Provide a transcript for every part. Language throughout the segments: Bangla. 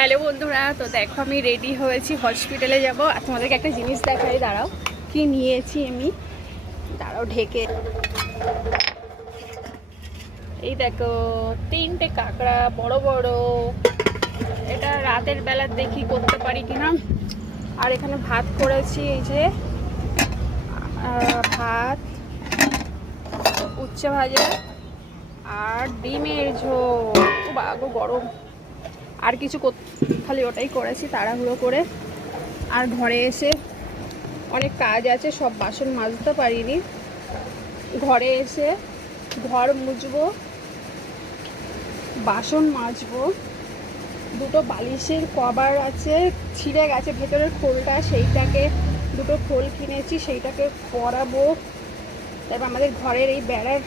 হ্যালো বন্ধুরা, তো দেখো আমি রেডি হয়েছি হসপিটালে যাব। আর তোমাদেরকে একটা জিনিস দেখাই, দাঁড়াও। কি নিয়েছি আমি? দাঁড়াও, ঢেকে। এই দেখো, তিনটে কাঁকড়া, বড় বড়। এটা রাতের বেলা দেখি করতে পারি কিনা। আর এখানে ভাত করেছি, এই যে ভাত, উচ্ছে ভাজা আর ডিমের ঝোল। বাগো গরম। আর কিছু খালি ওটাই করেছি, তাড়াহুড়ো করে। আর ঘরে এসে অনেক কাজ আছে, সব বাসন মাজতে পারিনি। ঘরে এসে ঘর মুছবো, বাসন মাজবো। দুটো বালিশের কভার আছে, ছিঁড়ে গেছে, ভেতরের খোলটা, সেইটাকে দুটো খোল কিনেছি, সেইটাকে পরাবো। তারপর আমাদের ঘরের এই বেড়ার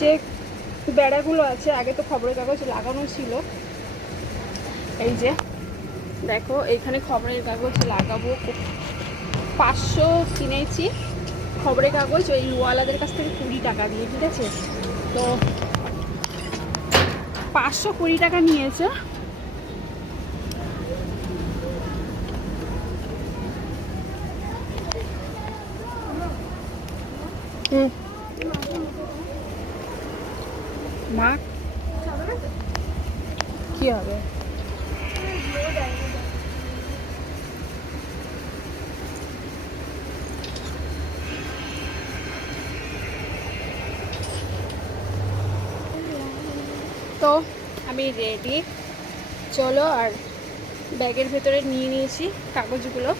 যে বেড়াগুলো আছে, আগে তো খবরের কাগজ লাগানো ছিল। এই যে, দেখো এইখানে খবরের কাগজ লাগাবো। পাঁচশো কিনেছি খবরের কাগজ, ওই ওয়ালাদের কাছ থেকে কুড়ি টাকা দিয়ে, ঠিক আছে? তো পাঁচশো কুড়ি টাকা নিয়েছে। মা, কি হবে? তো আমি রেডি চলো আর ব্যাগের ভেতরে নিয়ে নিয়েছি কাগজগুলো।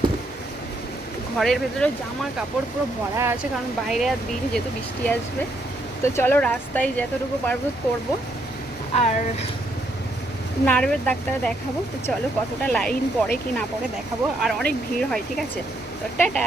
ঘরের ভেতরে জামা কাপড় পুরো ভরা আছে, কারণ বাইরে আর দিন যেহেতু বৃষ্টি আসবে। তো চলো রাস্তায় যতটুকু পারব করব। আর নার্ভের ডাক্তার দেখাবো। তো চলো কতটা লাইন পড়ে কি না পড়ে দেখাবো। আর অনেক ভিড় হয়, ঠিক আছে? তো টাটা!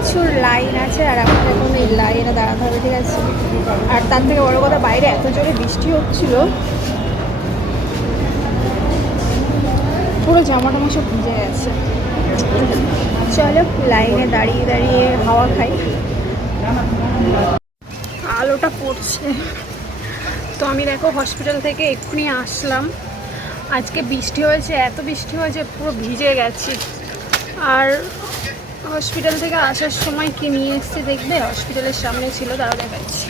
প্রচুর লাইন আছে আর এখন এই লাইনে দাঁড়াতে হবে, ঠিক আছে? আর তার থেকে বড় কথা, বাইরে এত জোরে বৃষ্টি হচ্ছিল। পুরো জামা টামা সব ভিজে গেছে। চলো, লাইনে দাঁড়িয়ে দাঁড়িয়ে হাওয়া খাই। আলোটা পড়ছে। তো আমি দেখো, হসপিটাল থেকে এক্ষুনি আসলাম। আজকে বৃষ্টি হয়েছে, এত বৃষ্টি হয়েছে, পুরো ভিজে গেছি। আর হসপিটাল থেকে আসার সময় কি নিয়ে এসেছি দেখবে? হসপিটালের সামনে ছিল তারা দেখাচ্ছি।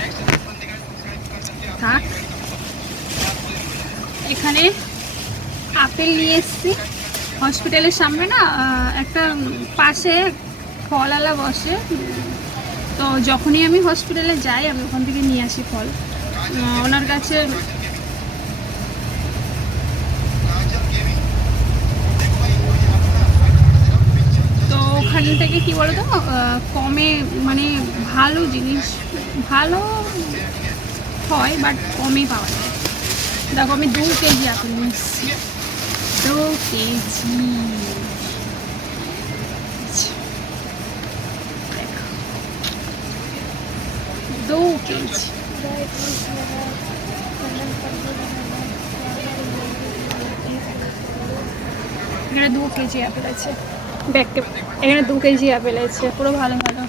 এখানে আপেল নিয়ে এসেছি। হসপিটালের সামনে না একটা পাশে ফলওয়ালা বসে। তো যখনই আমি হসপিটালে যাই, আমি ওখান থেকে নিয়ে আসি ফল। ওনার কাছে তো ওখান থেকে কি বলতো কমে মানে ভালো জিনিস, ভালো হয় বাট কমে পাওয়া যায়। দেখো, আমি দু কেজি আপেল নিচ্ছি দু কেজি। দু কেজি। এখানে দু কেজি আপেল আছে। ব্যাগকে এখানে দু কেজি আপেল আছে, পুরো ভালো ভালো।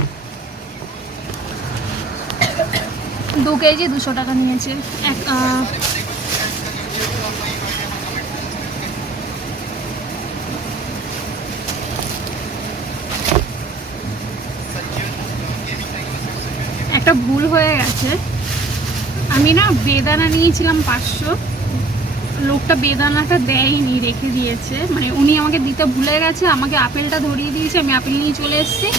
দু কেজি দুশো টাকা নিয়েছে। এক একটা ভুল হয়ে গেছে। আমি না বেদানা নিয়েছিলাম পাঁচশো। লোকটা বেদানাটা দেয়নি, রেখে দিয়েছে। মানে উনি আমাকে দিতে ভুলে গেছে, আমাকে আপেলটা ধরিয়ে দিয়েছে, আমি আপেল নিয়ে চলে এসেছি।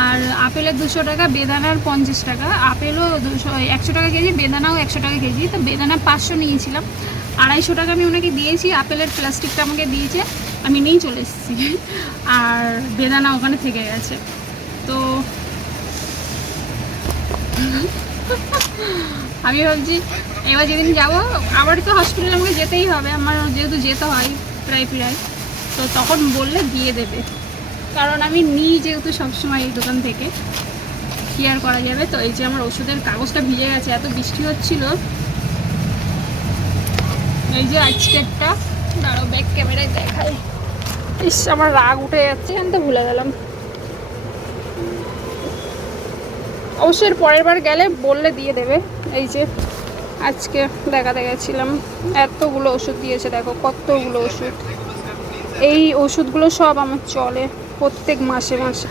আর আপেলের দুশো টাকা, বেদানার পঞ্চাশ টাকা। আপেলও দুশো, একশো টাকা কেজি, বেদানাও একশো টাকা কেজি। তো বেদানা পাঁচশো নিয়েছিলাম। আড়াইশো টাকা আমি ওনাকে দিয়েছি, আপেলের প্লাস্টিকটা আমাকে দিয়েছে, আমি নিয়েই চলে এসেছি। আর বেদানা ওখানে থেকে গেছে। তো আমি ভাবছি এবার যেদিন যাব আবার তো হসপিটালে আমাকে যেতেই হবে, আমার যেহেতু যেতে হয় প্রায় প্রায়, তো তখন বললে দিয়ে দেবে। কারণ আমি নিই যেহেতু সবসময় এই দোকান থেকে, কি আর করা যাবে? তো এই যে আমার ওষুধের কাগজটা ভিজে গেছে, এত বৃষ্টি হচ্ছিল। এই যে আজকেরটা দাঁড়ো ব্যাক ক্যামেরায় দেখাই। ইস, আমার রাগ উঠে যাচ্ছে, আমি তো ভুলে গেলাম। অবশ্যই পরের বার গেলে বললে দিয়ে দেবে। এই যে আজকে দেখাতে গেছিলাম, এতগুলো ওষুধ দিয়েছে দেখো, কতগুলো ওষুধ। এই ওষুধগুলো সব আমার চলে প্রত্যেক মাসে মাসে।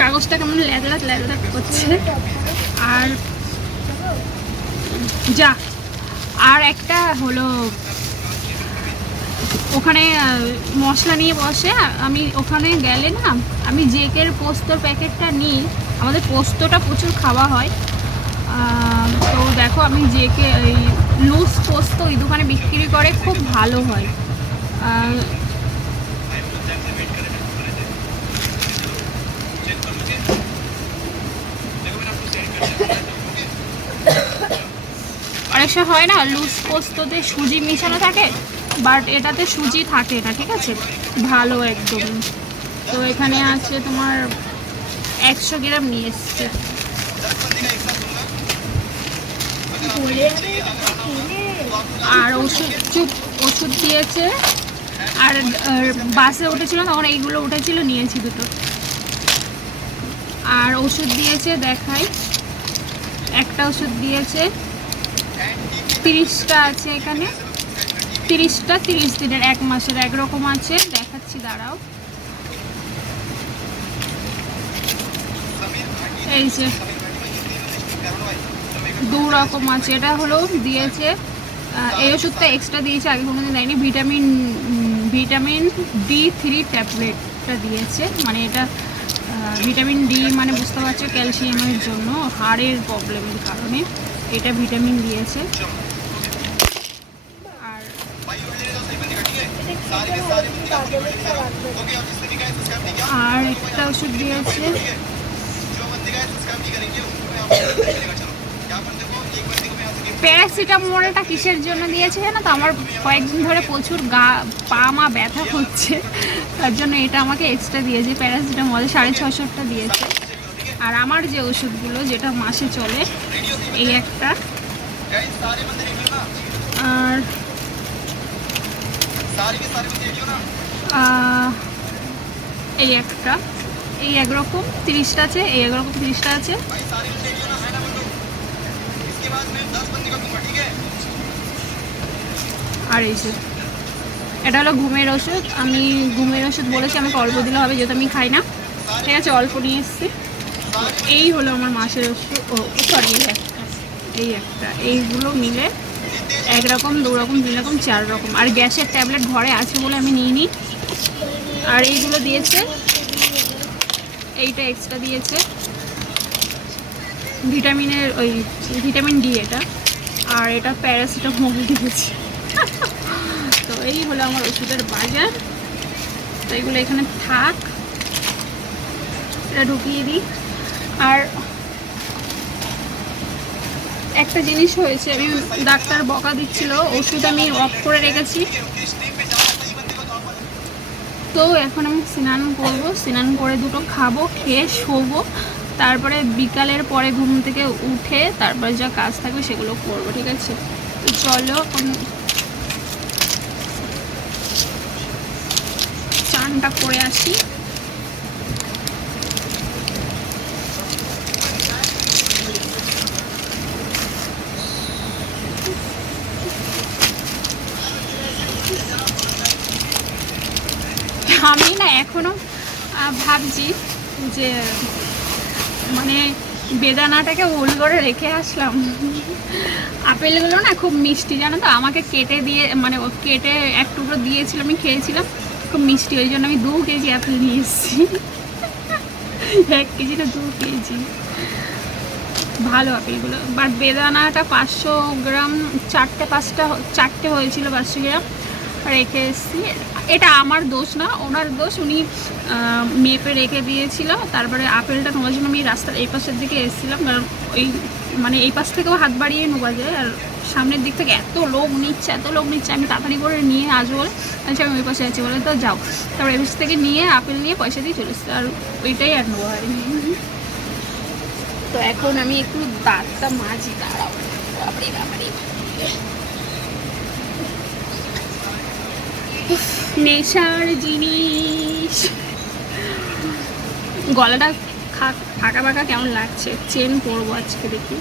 কাগজটা কেমন ল্যাদলাত ল্যাদলাত করছে। আর যা, আর একটা হলো, ওখানে, মশলা নিয়ে বসে, আমি ওখানে গেলে না, আমি জেকের পোস্তর প্যাকেটটা নিই আমাদের পোস্তটা প্রচুর খাওয়া হয়। তো দেখো আমি যে কে এই লুজ পোস্ত ওই দোকানে বিক্রি করে খুব ভালো হয়। অনেক সময় হয় না লুজ পোস্ততে সুজি মিশানো থাকে বাট এটাতে সুজি থাকে না ঠিক আছে? ভালো একদম। তো এখানে আছে তোমার একশো গ্রাম নিয়ে এসছে। আর ওষুধ চুপ, ওষুধ দিয়েছে। আর বাসে উঠেছিল তখন এইগুলো উঠেছিল, নিয়েছি দুটো। আর ওষুধ দিয়েছে, দেখাই। একটা ওষুধ দিয়েছে। তিরিশটা আছে এখানে। তিরিশটা তিরিশ দিনের, এক মাসের, একরকম আছে। দেখাচ্ছি, দাঁড়াও। এই যে দু রকম আছে। এটা হলো দিয়েছে এই ওষুধটা এক্সট্রা দিয়েছে, আগে কোনোদিন দেয়নি। ভিটামিন ভিটামিন ডি থ্রি ট্যাবলেটটা দিয়েছে। মানে এটা ভিটামিন ডি মানে বুঝতে পারছ ক্যালসিয়ামের জন্য, হাড়ের প্রবলেমের কারণে এটা ভিটামিন দিয়েছে। আর একটা ওষুধ দিয়েছে প্যারাসিটামলটা কিসের জন্য দিয়েছে জানো তো? আমার কয়েকদিন ধরে প্রচুর গা, পা, মা ব্যথা হচ্ছে তার জন্য এটা আমাকে এক্সট্রা দিয়েছে। প্যারাসিটামল সাড়ে ছশোটা দিয়েছে। আর আমার যে ওষুধগুলো, যেটা মাসে চলে, এই একটা। আর এই একটা। এই একরকম তিরিশটা আছে, এই একরকম তিরিশটা আছে। আর এই যে, এটা হলো ঘুমের ওষুধ। আমি ঘুমের ওষুধ বলেছি, আমাকে অল্প দিলে হবে, যেহেতু আমি খাই না। ঠিক আছে, অল্প নিয়ে এসেছি। এই হলো আমার মাসের ওষুধ, ও সরি এই একটা এই একটা। এইগুলো মিলে একরকম দু রকম, তিন রকম, চার রকম। আর গ্যাসের ট্যাবলেট ঘরে আছে বলে আমি নিই নি আর এইগুলো দিয়েছে এইটা এক্সট্রা দিয়েছে। ভিটামিনের ওই ভিটামিন ডি এটা। আর এটা প্যারাসিটামল দিয়েছে। তো এই হলো আমার ওষুধের বাজার। তো এগুলো এখানে থাক। এটা ঢুকিয়ে দিই। আর একটা জিনিস হয়েছে, আমি ডাক্তার বকা দিচ্ছিল, ওষুধ আমি অফ করে রেখেছি। তো এখন আমি স্নান করব। স্নান করে দুটো খাব, খেয়ে শোবো। তারপরে বিকালের পরে ঘুম থেকে উঠে তারপরে যা কাজ থাকবে সেগুলো করব, ঠিক আছে? তো চলো চানটা করে আসি আমি না এখনও। আহ, ভাবছি যে মানে বেদানাটাকে উল করে রেখে আসলাম। আপেলগুলো না খুব মিষ্টি জানো তো? আমাকে কেটে দিয়ে মানে কেটে এক টুকরো দিয়েছিল আমি খেয়েছিলাম। খুব মিষ্টি ওই জন্য আমি দু কেজি আপেল নিয়ে এসেছি। এক কেজি না দু কেজি। ভালো আপেলগুলো। বাট বেদানাটা পাঁচশো গ্রাম চারটে পাঁচটা চারটে হয়েছিল পাঁচশো গ্রাম। রেখে এসেছি। এটা আমার দোষ না, ওনার দোষ। উনি মেপে রেখে দিয়েছিল। তারপরে আপেলটা নেওয়ার জন্য আমি রাস্তার এই পাশের দিকে এসেছিলাম। কারণ ওই মানে এই পাশ থেকেও হাত বাড়িয়ে নেওয়া যায়। আর সামনের দিক থেকে এত লোক নিচ্ছে, এত লোক নিচ্ছে। আমি তাড়াতাড়ি করে নিয়ে আসব বলে আচ্ছা আমি ওই পাশে আছি বলে। তো যাও। তারপরে এই পাশ থেকে নিয়ে আপেল নিয়ে পয়সা দিয়ে চলে এসেছি। আর ওইটাই আর নেওয়া হয়নি। তো এখন আমি একটু দাঁতটা বাবারে বাবারে নেশার জিনিস। গলাটা ফাঁকা ফাঁকা কেমন লাগছে? চেন পরবো আজকে দেখি।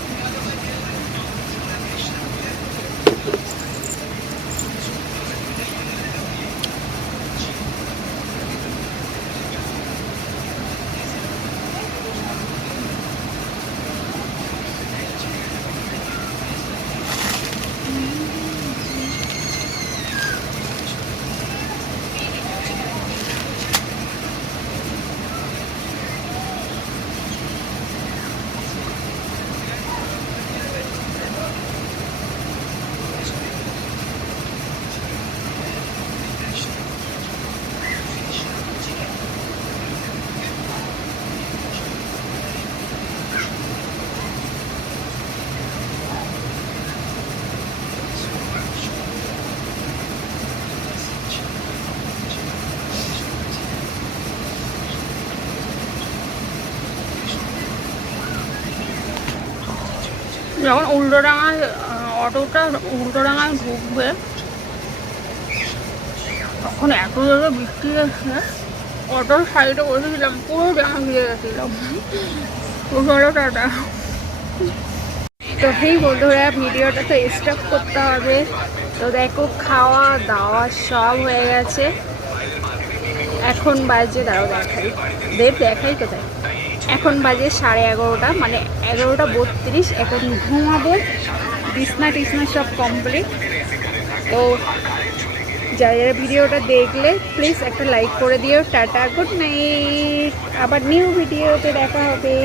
যখন উল্টোডাঙায় অটোটা উল্টোডাঙায় ঢুকবে, তখন এত জায়গায় বৃষ্টি এসে অটোর সাইডে বসেছিলাম, পুরো জামা ভিজে গেছিলাম চলো টাটা। তো সেই বন্ধুরা, ভিডিওটা তো স্টপ করতে হবে। তো দেখো, খাওয়া দাওয়া সব হয়ে গেছে। এখন বাজে, দাঁড়াও, দেখাই। দেব, দেখাই কোথায়? এখন বাজে সাড়ে এগারোটা মানে এগারোটা বত্রিশ, এখন ঘুমাবো। বিছনা টিসনা সব কমপ্লিট তো যারা যারা ভিডিওটা দেখলে প্লিজ একটা লাইক করে দিও। টাটা গুড নাইট আবার নিউ ভিডিওতে দেখা হবে।